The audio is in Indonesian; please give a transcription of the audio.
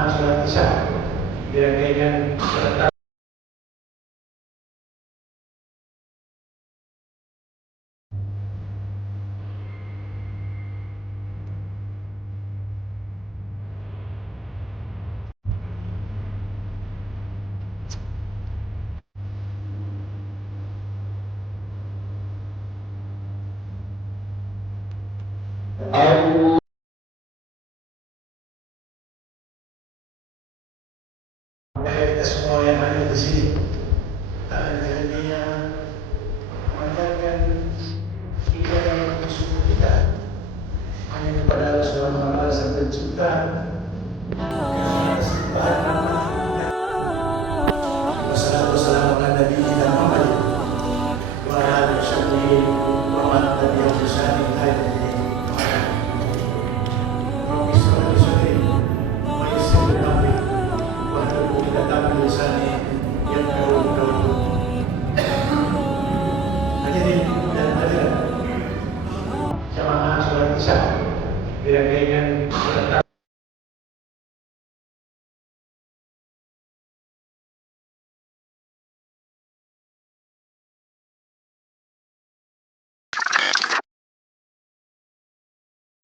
jamaah sholat isya dengan Allah. Kita semua yang ada di sini, kiranya memanjangkan ibadah dan syukur kita hanya kepada Allah Subhanahu wa Ta'ala Sang Pencipta